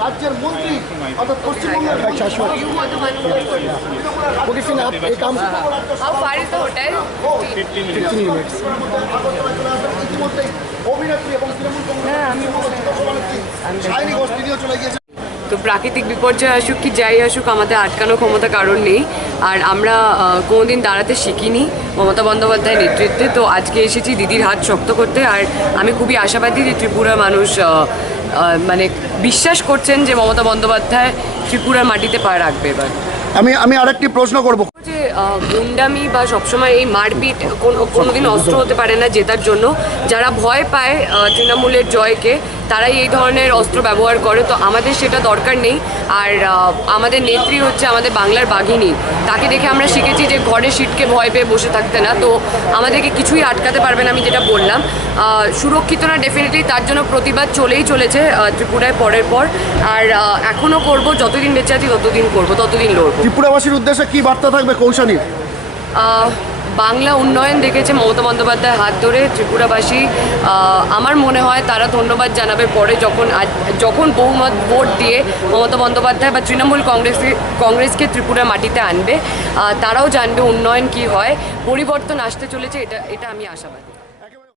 राज्य मंत्री अर्थात पश्चिमबंग शासक How far is the hotel? 15 minutes অভিনেত্রী এবং তৃণমূল কংগ্রেসের চলে গিয়েছে। তো প্রাকৃতিক বিপর্যয় আসুক কি যাই আসুক আমাদের আটকানোর ক্ষমতা কারণ নেই, আর আমরা কোনোদিন দাঁড়াতে শিখিনি মমতা বন্দ্যোপাধ্যায়ের নেতৃত্বে। তো আজকে এসেছি দিদির হাত শক্ত করতে, আর আমি খুবই আশাবাদী যে ত্রিপুরার মানুষ মানে বিশ্বাস করছেন যে মমতা বন্দ্যোপাধ্যায় ত্রিপুরার মাটিতে পা রাখবে। এবার আমি আরেকটি প্রশ্ন করব যে গুন্ডামি বা সবসময় এই মারপিট কোনোদিন অস্ত্র হতে পারে না জেতার জন্য। যারা ভয় পায় তৃণমূলের জয়কে তারাই এই ধরনের অস্ত্র ব্যবহার করে, তো আমাদের সেটা দরকার নেই। আর আমাদের নেত্রী হচ্ছে আমাদের বাংলার বাঘিনী, তাকে দেখে আমরা শিখেছি যে ঘরে সিটকে ভয় পেয়ে বসে থাকতে না, তো আমাদেরকে কিছুই আটকাতে পারবে না। আমি যেটা বললাম সুরক্ষিত না ডেফিনেটলি, তার জন্য প্রতিবাদ চলেই চলেছে ত্রিপুরায় পরের পর, আর এখনও করব, যতদিন বেঁচে আছি ততদিন করবো, ততদিন লড়বো। ত্রিপুরাবাসীর উদ্দেশ্যে কি বার্তা থাকবে কৌশানীর? বাংলা উন্নয়ন দেখেছে মমতা বন্দ্যোপাধ্যায়ের হাত ধরে ত্রিপুরাবাসী, আমার মনে হয় তারা ধন্যবাদ জানাবে পরে, যখন বহুমত ভোট দিয়ে মমতা বন্দ্যোপাধ্যায় বা তৃণমূল কংগ্রেসকে ত্রিপুরা মাটিতে আনবে, তারাও জানবে উন্নয়ন কি হয়, পরিবর্তন আসতে চলেছে, এটা আমি আশাবাদী।